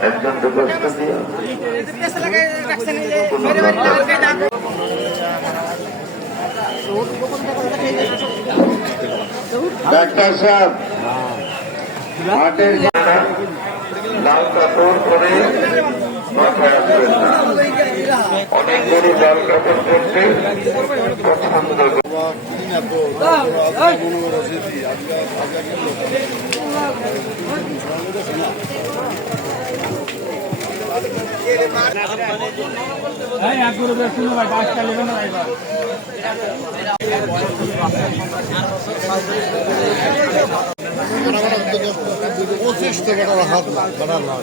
একজন ডাক্তার সাহেব হাটের লাল কাপড় করে মাথায় আসবেন না অনেক গরু লাল কাপড় করতে পছন্দ। পঁচিশ টাকা হাত বাড়ার লাভ